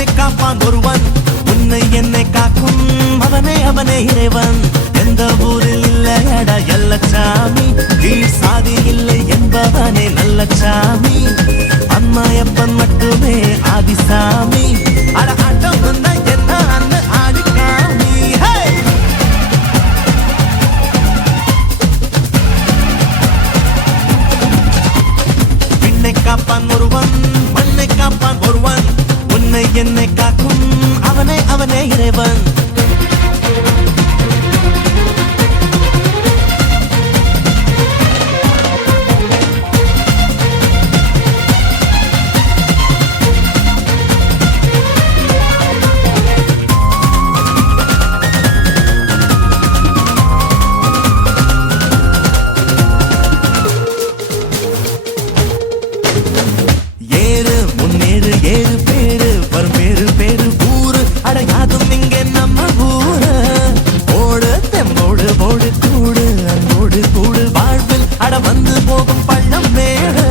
என்னை காப்பான் ஒருவன் உன்னை என்னை காக்கும் அவனே அவனே இறைவன் எந்த ஊரில் இல்லையடா எல்லச்சாமி கீழ் சாதி இல்லை என்பவனே நல்லச்சாமி அம்மாயப்பன் மட்டுமே ஆதிசாமி அட ஆட்டம் வந்தா என்ன அண்ணு ஆடிக்காமி விண்ணை காப்பான் ஒருவன் மண்ணை காப்பான் ஒருவன் உன்னை என்னை காக்கும் அவனே அவனே இறைவன் ஏழு பேரு வரும் பேரு பேரு ஊரு அடையாதும் இங்கே நம்ம ஊரு ஓடு தெம்போடு போடு கூடு அன்போடு கூடு வாழ்வில் அட வந்து போகும் பள்ளம் மேடு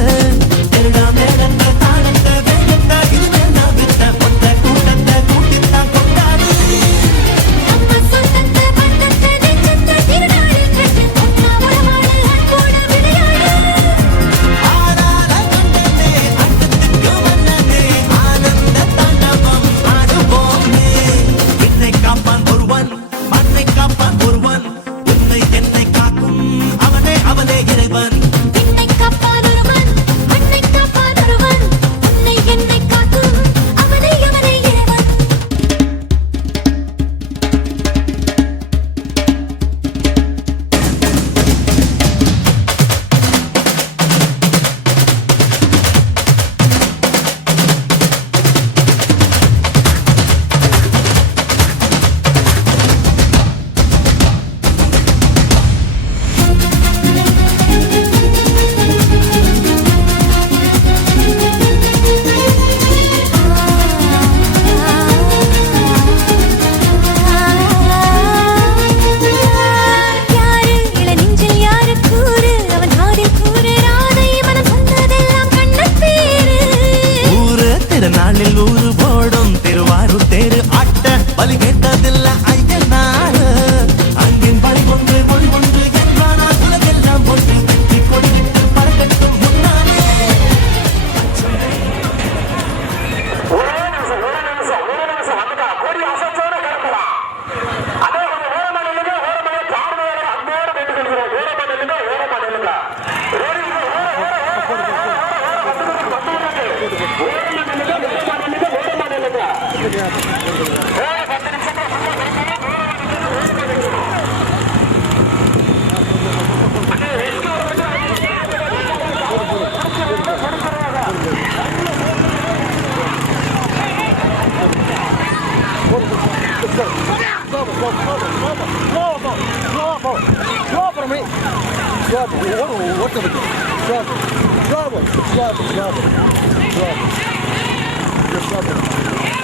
நாளில் ஊரு போடும் திருவாரூர் தேரு ஆட்ட பலி கேட்டதில்ல ஐயனாரு அங்கின் பலி ஒன்று மொழி ஒன்று என்றானா உலகெல்லாம் ஒன்று கட்டி கொடிவிட்டு பறக்கட்டும் முன்னாலே Слава!